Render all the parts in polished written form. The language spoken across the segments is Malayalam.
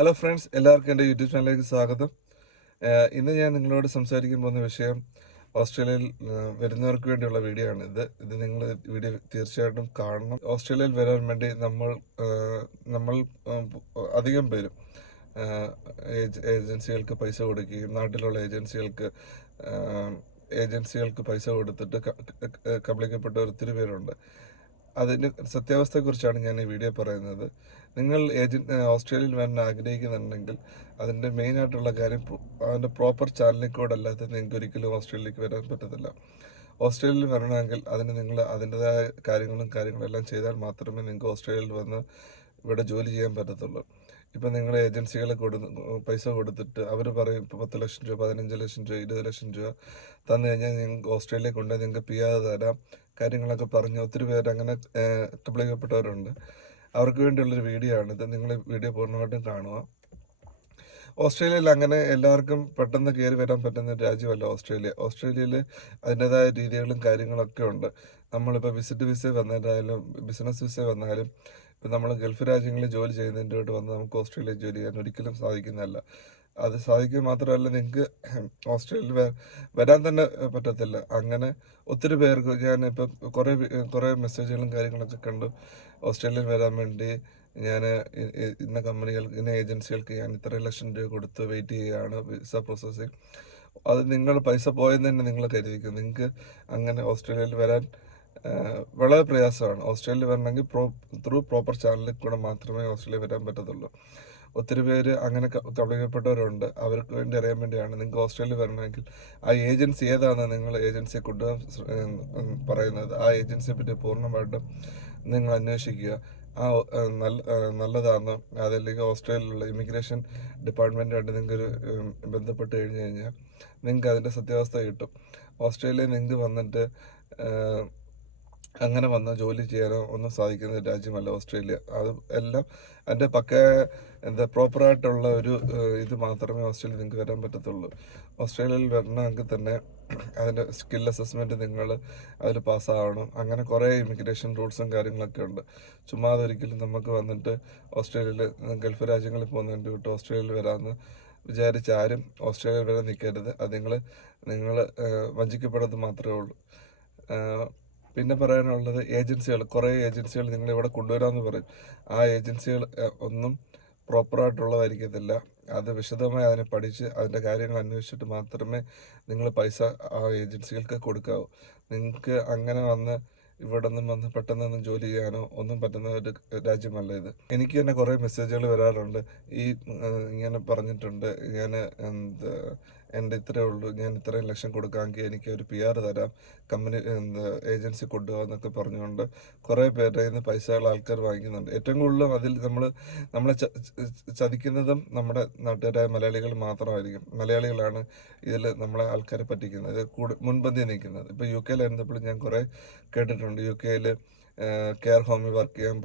ഹലോ ഫ്രണ്ട്സ്, എല്ലാവർക്കും എൻ്റെ യൂട്യൂബ് ചാനലിലേക്ക് സ്വാഗതം. ഇന്ന് ഞാൻ നിങ്ങളോട് സംസാരിക്കാൻ പോകുന്ന വിഷയം ഓസ്ട്രേലിയയിൽ വരുന്നവർക്ക് വേണ്ടിയുള്ള വീഡിയോ ആണ്. ഇത് നിങ്ങൾ വീഡിയോ തീർച്ചയായിട്ടും കാണണം. ഓസ്ട്രേലിയയിൽ വരാൻ വേണ്ടി നമ്മൾ അധികം പേരും ഏജൻസികൾക്ക് പൈസ കൊടുക്കുകയും നാട്ടിലുള്ള ഏജൻസികൾക്ക് പൈസ കൊടുത്തിട്ട് കബളിക്കപ്പെട്ട ഒത്തിരി പേരുണ്ട്. അതിൻ്റെ സത്യാവസ്ഥയെക്കുറിച്ചാണ് ഞാൻ ഈ വീഡിയോ പറയുന്നത്. നിങ്ങൾ ഓസ്ട്രേലിയയിൽ വരാൻ ആഗ്രഹിക്കുന്നുണ്ടെങ്കിൽ അതിൻ്റെ മെയിനായിട്ടുള്ള കാര്യം അതിൻ്റെ പ്രോപ്പർ ചാനലിൽ കോഡ് അല്ലാതെ നിങ്ങൾക്ക് ഒരിക്കലും ഓസ്ട്രേലിയയിലേക്ക് വരാൻ പറ്റത്തില്ല. ഓസ്ട്രേലിയയിൽ വരണമെങ്കിൽ നിങ്ങൾ അതിൻ്റെതായ കാര്യങ്ങളെല്ലാം ചെയ്താൽ മാത്രമേ നിങ്ങൾക്ക് ഓസ്ട്രേലിയയിൽ വന്ന് ഇവിടെ ജോലി ചെയ്യാൻ പറ്റത്തുള്ളൂ. ഇപ്പം നിങ്ങൾ ഏജൻസികളെ പൈസ കൊടുത്തിട്ട് അവർ പറയും ഇപ്പോൾ 10 ലക്ഷം രൂപ, 15 ലക്ഷം രൂപ, 20 ലക്ഷം രൂപ തന്നു കഴിഞ്ഞാൽ നിങ്ങൾക്ക് ഓസ്ട്രേലിയയിൽ കൊണ്ടുപോയി നിങ്ങൾക്ക് PR തരാം, കാര്യങ്ങളൊക്കെ പറഞ്ഞ് ഒത്തിരി പേര് അങ്ങനെ കബളിക്കപ്പെട്ടവരുണ്ട്. അവർക്ക് വേണ്ടിയുള്ളൊരു വീഡിയോ ആണിത്. നിങ്ങൾ വീഡിയോ പൂർണ്ണമായിട്ടും കാണുക. ഓസ്ട്രേലിയയിൽ അങ്ങനെ എല്ലാവർക്കും പെട്ടെന്ന് കയറി വരാൻ പറ്റുന്ന ഒരു രാജ്യമല്ല ഓസ്ട്രേലിയയിൽ അതിൻ്റെതായ രീതികളും കാര്യങ്ങളൊക്കെ ഉണ്ട്. നമ്മളിപ്പോൾ വിസിറ്റ് വിസ വന്നാലും ബിസിനസ് വിസ വന്നാലും ഇപ്പം നമ്മൾ ഗൾഫ് രാജ്യങ്ങളിൽ ജോലി ചെയ്യുന്നതിൻ്റെ വന്ന് നമുക്ക് ഓസ്ട്രേലിയയിൽ ജോലി ചെയ്യാൻ ഒരിക്കലും സാധിക്കുന്നതല്ല. അത് സാധിക്കുക മാത്രമല്ല, നിങ്ങൾക്ക് ഓസ്ട്രേലിയയിൽ വരാൻ തന്നെ പറ്റത്തില്ല. അങ്ങനെ ഒത്തിരി പേർക്ക് ഞാനിപ്പം കുറേ മെസ്സേജുകളും കാര്യങ്ങളൊക്കെ കണ്ടു. ഓസ്ട്രേലിയയിൽ വരാൻ വേണ്ടി ഞാൻ ഇന്ന ഏജൻസികൾക്ക് ഞാൻ ഇത്രയും ലക്ഷം രൂപ കൊടുത്ത് വെയിറ്റ് ചെയ്യുകയാണ് വിസ പ്രോസസ്സിങ്. അത് നിങ്ങൾ പൈസ പോയെന്ന് തന്നെ നിങ്ങൾ കരുതിക്കും. നിങ്ങൾക്ക് അങ്ങനെ ഓസ്ട്രേലിയയിൽ വരാൻ വളരെ പ്രയാസമാണ്. ഓസ്ട്രേലിയയിൽ വരണമെങ്കിൽ ത്രൂ പ്രോപ്പർ ചാനലിൽ കൂടെ മാത്രമേ ഓസ്ട്രേലിയ വരാൻ പറ്റത്തുള്ളൂ. ഒത്തിരി പേര് അങ്ങനെ കബളിക്കപ്പെട്ടവരുണ്ട്. അവർക്ക് വേണ്ടി അറിയാൻ വേണ്ടിയാണ് നിങ്ങൾക്ക് ഓസ്ട്രേലിയ വരണമെങ്കിൽ ആ ഏജൻസി ഏതാണെന്ന് നിങ്ങൾ ഏജൻസിയെ കൊണ്ടുപോകാൻ പറയുന്നത്. ആ ഏജൻസിയെ പറ്റി പൂർണ്ണമായിട്ടും നിങ്ങൾ അന്വേഷിക്കുക. നല്ലതാണെന്ന് അതല്ലെങ്കിൽ ഓസ്ട്രേലിയയിലുള്ള ഇമിഗ്രേഷൻ ഡിപ്പാർട്ട്മെൻറ്റുമായിട്ട് നിങ്ങൾക്കൊരു ബന്ധപ്പെട്ട് കഴിഞ്ഞാൽ നിങ്ങൾക്ക് അതിൻ്റെ സത്യാവസ്ഥ കിട്ടും. ഓസ്ട്രേലിയയിൽ നിങ്ങൾക്ക് വന്നിട്ട് അങ്ങനെ വന്ന് ജോലി ചെയ്യാനോ ഒന്നും സാധിക്കുന്ന രാജ്യമല്ല ഓസ്ട്രേലിയ. അത് എല്ലാം അതിൻ്റെ പ്രോപ്പറായിട്ടുള്ള ഒരു ഇത് മാത്രമേ ഓസ്ട്രേലിയ നിങ്ങൾക്ക് വരാൻ പറ്റത്തുള്ളൂ. ഓസ്ട്രേലിയയിൽ വരണമെങ്കിൽ തന്നെ അതിൻ്റെ സ്കിൽ അസസ്മെൻറ്റ് നിങ്ങൾ അതിൽ പാസ്സാവണം. അങ്ങനെ കുറേ ഇമിഗ്രേഷൻ റൂൾസും കാര്യങ്ങളൊക്കെ ഉണ്ട്. ചുമ്മാതെ ഒരിക്കലും നമുക്ക് വന്നിട്ട് ഓസ്ട്രേലിയയിൽ ഗൾഫ് രാജ്യങ്ങളിൽ പോകുന്നതിൻ്റെ വിട്ട് ഓസ്ട്രേലിയയിൽ വരാമെന്ന് വിചാരിച്ച് ആരും ഓസ്ട്രേലിയയിൽ വരെ നിൽക്കരുത്. അത് നിങ്ങൾ വഞ്ചിക്കപ്പെടുന്നത് മാത്രമേ ഉള്ളൂ. പിന്നെ പറയാനുള്ളത് കുറേ ഏജൻസികൾ നിങ്ങളിവിടെ കൊണ്ടുവരാമെന്ന് പറയും. ആ ഏജൻസികൾ ഒന്നും പ്രോപ്പറായിട്ടുള്ളതായിരിക്കത്തില്ല. അത് വിശദമായി അതിനെ പഠിച്ച് അതിൻ്റെ കാര്യങ്ങൾ അന്വേഷിച്ചിട്ട് മാത്രമേ നിങ്ങൾ പൈസ ആ ഏജൻസികൾക്ക് കൊടുക്കാവൂ. നിങ്ങൾക്ക് അങ്ങനെ ഇവിടെ നിന്നും വന്ന് പെട്ടെന്നൊന്നും ജോലി ചെയ്യാനോ ഒന്നും പറ്റുന്ന ഒരു രാജ്യമല്ല ഇത്. എനിക്ക് തന്നെ കുറേ മെസ്സേജുകൾ വരാറുണ്ട്. ഇങ്ങനെ പറഞ്ഞിട്ടുണ്ട്, എൻ്റെ ഇത്രയേ ഉള്ളൂ, ഞാൻ ഇത്രയും ലക്ഷം കൊടുക്കാമെങ്കിൽ എനിക്ക് ഒരു PR തരാം, കമ്പനി ഏജൻസി കൊണ്ടുപോകാമെന്നൊക്കെ പറഞ്ഞുകൊണ്ട് കുറേ പേരുടെ നിന്ന് പൈസകൾ ആൾക്കാർ വാങ്ങിക്കുന്നുണ്ട്. ഏറ്റവും കൂടുതലും അതിൽ നമ്മളെ ചതിക്കുന്നതും നമ്മുടെ നാട്ടുകാരായ മലയാളികൾ മാത്രമായിരിക്കും. മലയാളികളാണ് ഇതിൽ നമ്മളെ ആൾക്കാരെ പറ്റിക്കുന്നത്, മുൻപന്തി നിൽക്കുന്നത്. ഇപ്പോൾ UK ആയിരുന്നപ്പോൾ ഞാൻ കുറേ കേട്ടിട്ടുണ്ട്. UK കെയർ ഹോമിൽ വർക്ക് ചെയ്യാൻ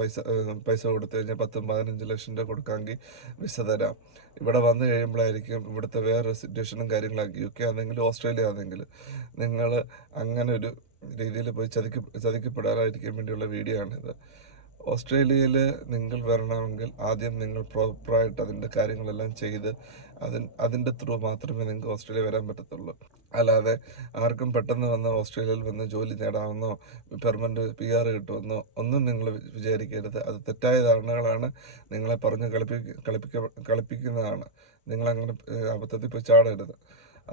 പൈസ കൊടുത്തു കഴിഞ്ഞാൽ 10-15 ലക്ഷം രൂപ കൊടുക്കാമെങ്കിൽ വിസ തരാം. ഇവിടെ വന്നു കഴിയുമ്പോഴായിരിക്കും ഇവിടുത്തെ വേറൊരു സിറ്റുവേഷനും കാര്യങ്ങളാക്കി. UK ആണെങ്കിലും ഓസ്ട്രേലിയ ആണെങ്കിലും നിങ്ങൾ അങ്ങനെ ഒരു രീതിയിൽ പോയി ചതിക്കപ്പെടാതിരിക്കാൻ വേണ്ടിയുള്ള വീഡിയോ ആണിത്. ഓസ്ട്രേലിയയിൽ നിങ്ങൾ വരണമെങ്കിൽ ആദ്യം നിങ്ങൾ പ്രോപ്പറായിട്ട് അതിൻ്റെ കാര്യങ്ങളെല്ലാം ചെയ്ത് അതിൻ്റെ ത്രൂ മാത്രമേ നിങ്ങൾക്ക് ഓസ്ട്രേലിയ വരാൻ പറ്റത്തുള്ളൂ. അല്ലാതെ ആർക്കും പെട്ടെന്ന് വന്ന് ഓസ്ട്രേലിയയിൽ വന്ന് ജോലി നേടാമെന്നോ പെർമനൻറ്റ് PR കിട്ടുമെന്നോ ഒന്നും നിങ്ങൾ വിചാരിക്കരുത്. അത് തെറ്റായ ധാരണകളാണ്. നിങ്ങളെ പറഞ്ഞ് കളിപ്പിക്കുന്നതാണ്. നിങ്ങളങ്ങനെ അബദ്ധത്തിൽ പോയി ചാടരുത്.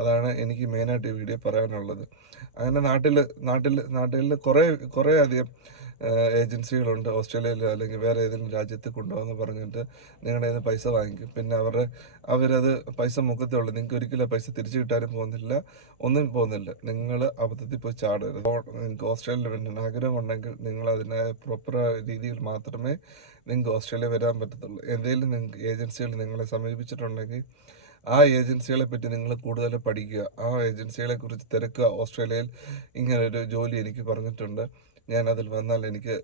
അതാണ് എനിക്ക് മെയിനായിട്ട് ഈ വീഡിയോ പറയാനുള്ളത്. അങ്ങനെ നാട്ടിൽ കുറേ അധികം ഏജൻസികളുണ്ട്. ഓസ്ട്രേലിയയിൽ അല്ലെങ്കിൽ വേറെ ഏതെങ്കിലും രാജ്യത്ത് കൊണ്ടുപോകുമെന്ന് പറഞ്ഞിട്ട് നിങ്ങളുടെ കയ്യിൽ നിന്ന് പൈസ വാങ്ങിക്കും. പിന്നെ അവരത് പൈസ മുഖത്തേ ഉള്ളൂ. നിങ്ങൾക്ക് ഒരിക്കലും പൈസ തിരിച്ചു കിട്ടാനും പോകുന്നില്ല, ഒന്നും പോകുന്നില്ല. നിങ്ങൾ അബദ്ധത്തിൽ പോയി ചാടരുത്. നിങ്ങൾക്ക് ഓസ്ട്രേലിയയിൽ വരാൻ ആഗ്രഹമുണ്ടെങ്കിൽ നിങ്ങൾ അതിനായ പ്രോപ്പർ രീതിയിൽ മാത്രമേ നിങ്ങൾക്ക് ഓസ്ട്രേലിയ വരാൻ പറ്റത്തുള്ളൂ. എന്തെങ്കിലും ഏജൻസികൾ നിങ്ങളെ സമീപിച്ചിട്ടുണ്ടെങ്കിൽ ആ ഏജൻസികളെ പറ്റി നിങ്ങൾ കൂടുതൽ പഠിക്കുക, ആ ഏജൻസികളെ കുറിച്ച് തിരക്കുക. ഓസ്ട്രേലിയയിൽ ഇങ്ങനൊരു ജോലി എനിക്ക് പറഞ്ഞിട്ടുണ്ട്, ഞാൻ അതിൽ വന്നാൽ എനിക്ക്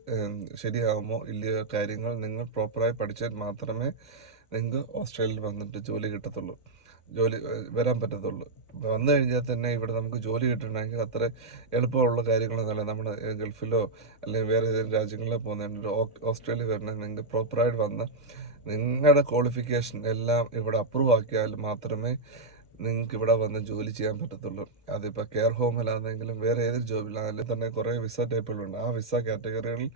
ശരിയാകുമോ ഇല്ലയോ കാര്യങ്ങൾ നിങ്ങൾ പ്രോപ്പറായി പഠിച്ചാൽ മാത്രമേ നിങ്ങൾക്ക് ഓസ്ട്രേലിയയിൽ വന്നിട്ട് ജോലി വരാൻ പറ്റത്തുള്ളൂ. വന്നു കഴിഞ്ഞാൽ തന്നെ ഇവിടെ നമുക്ക് ജോലി കിട്ടണമെങ്കിൽ അത്ര എളുപ്പമുള്ള കാര്യങ്ങളൊന്നുമല്ല. നമ്മൾ ഗൾഫിലോ അല്ലെങ്കിൽ വേറെ ഏതെങ്കിലും രാജ്യങ്ങളിലോ പോകുന്നതിന് ഓസ്ട്രേലിയ വരണമെങ്കിൽ നിങ്ങൾക്ക് പ്രോപ്പറായിട്ട് വന്ന് നിങ്ങളുടെ ക്വാളിഫിക്കേഷൻ എല്ലാം ഇവിടെ അപ്രൂവ് ആക്കിയാൽ മാത്രമേ നിങ്ങൾക്ക് ഇവിടെ വന്ന് ജോലി ചെയ്യാൻ പറ്റത്തുള്ളൂ. അതിപ്പോൾ കെയർ ഹോമിലാണെങ്കിലും വേറെ ഏത് ജോബിലാണെങ്കിലും തന്നെ കുറേ വിസ ടൈപ്പുകളുണ്ട്. ആ വിസ കാറ്റഗറികളിൽ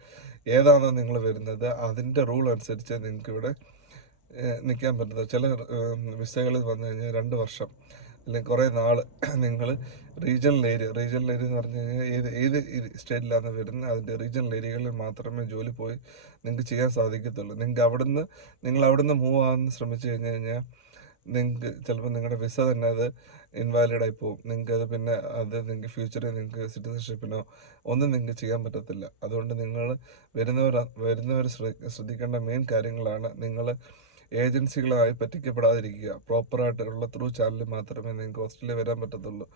ഏതാണോ നിങ്ങൾ വരുന്നത് അതിൻ്റെ റൂൾ അനുസരിച്ച് നിങ്ങൾക്ക് ഇവിടെ നിൽക്കാൻ പറ്റുന്നത്. ചില വിസകളിൽ വന്നു കഴിഞ്ഞാൽ 2 വർഷം അല്ലെങ്കിൽ കുറേ നാൾ നിങ്ങൾ റീജിയണൽ ഏരിയ എന്ന് പറഞ്ഞു കഴിഞ്ഞാൽ ഏത് സ്റ്റേറ്റിലാണ് വരുന്നത് അതിൻ്റെ റീജിയണൽ ഏരിയകളിൽ മാത്രമേ ജോലി പോയി നിങ്ങൾക്ക് ചെയ്യാൻ സാധിക്കത്തുള്ളൂ. നിങ്ങൾ അവിടുന്ന് മൂവ് ആകാൻ ശ്രമിച്ചു കഴിഞ്ഞാൽ നിങ്ങൾക്ക് ചിലപ്പോൾ നിങ്ങളുടെ വിസ തന്നെ അത് ഇൻവാലിഡായി പോകും. നിങ്ങൾക്കത് പിന്നെ നിങ്ങൾക്ക് ഫ്യൂച്ചറിൽ നിങ്ങൾക്ക് സിറ്റിസൺഷിപ്പിനോ ഒന്നും നിങ്ങൾക്ക് ചെയ്യാൻ പറ്റത്തില്ല. അതുകൊണ്ട് നിങ്ങൾ വരുന്നവർ ശ്രദ്ധിക്കേണ്ട മെയിൻ കാര്യങ്ങളാണ് നിങ്ങൾ ഏജൻസികളായി പറ്റിക്കപ്പെടാതിരിക്കുക. പ്രോപ്പറായിട്ടുള്ള ത്രൂ ചാനലിൽ മാത്രമേ നിങ്ങൾക്ക് ഓസ്ട്രേലിയ വരാൻ പറ്റത്തുള്ളൂ.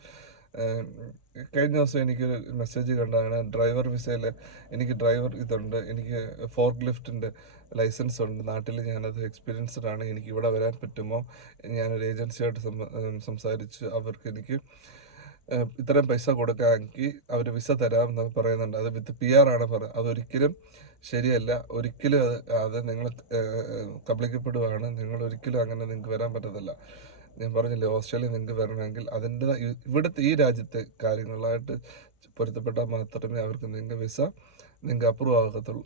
കഴിഞ്ഞ ദിവസം എനിക്കൊരു മെസ്സേജ് കണ്ടതാണ്. ഡ്രൈവർ വിസയിൽ എനിക്ക് ഇതുണ്ട്, എനിക്ക് ഫോർക്ക് ലിഫ്റ്റിൻ്റെ ലൈസൻസ് ഉണ്ട്, നാട്ടിൽ ഞാനത് എക്സ്പീരിയൻസ്ഡ് ആണ്, എനിക്ക് ഇവിടെ വരാൻ പറ്റുമോ? ഞാനൊരു ഏജൻസിയായിട്ട് സംസാരിച്ച് അവർക്ക് എനിക്ക് ഇത്രയും പൈസ കൊടുക്കാമെങ്കിൽ അവർ വിസ തരാമെന്ന് പറയുന്നുണ്ട്. അത് വിത്ത് PR ആണ് പറയുന്നത്. അതൊരിക്കലും ശരിയല്ല. ഒരിക്കലും അത് നിങ്ങൾ കബളിക്കപ്പെടുകയാണ്. നിങ്ങൾ ഒരിക്കലും അങ്ങനെ നിങ്ങൾക്ക് വരാൻ പറ്റത്തില്ല. ഞാൻ പറഞ്ഞില്ലേ, ഓസ്ട്രേലിയ നിങ്ങൾക്ക് വരണമെങ്കിൽ അതിൻ്റെ ഇവിടുത്തെ ഈ രാജ്യത്തെ കാര്യങ്ങളായിട്ട് പൊരുത്തപ്പെട്ടാൽ മാത്രമേ അവർക്ക് നിങ്ങൾക്ക് വിസ നിങ്ങൾക്ക് അപ്രൂവ് ആകത്തുള്ളൂ.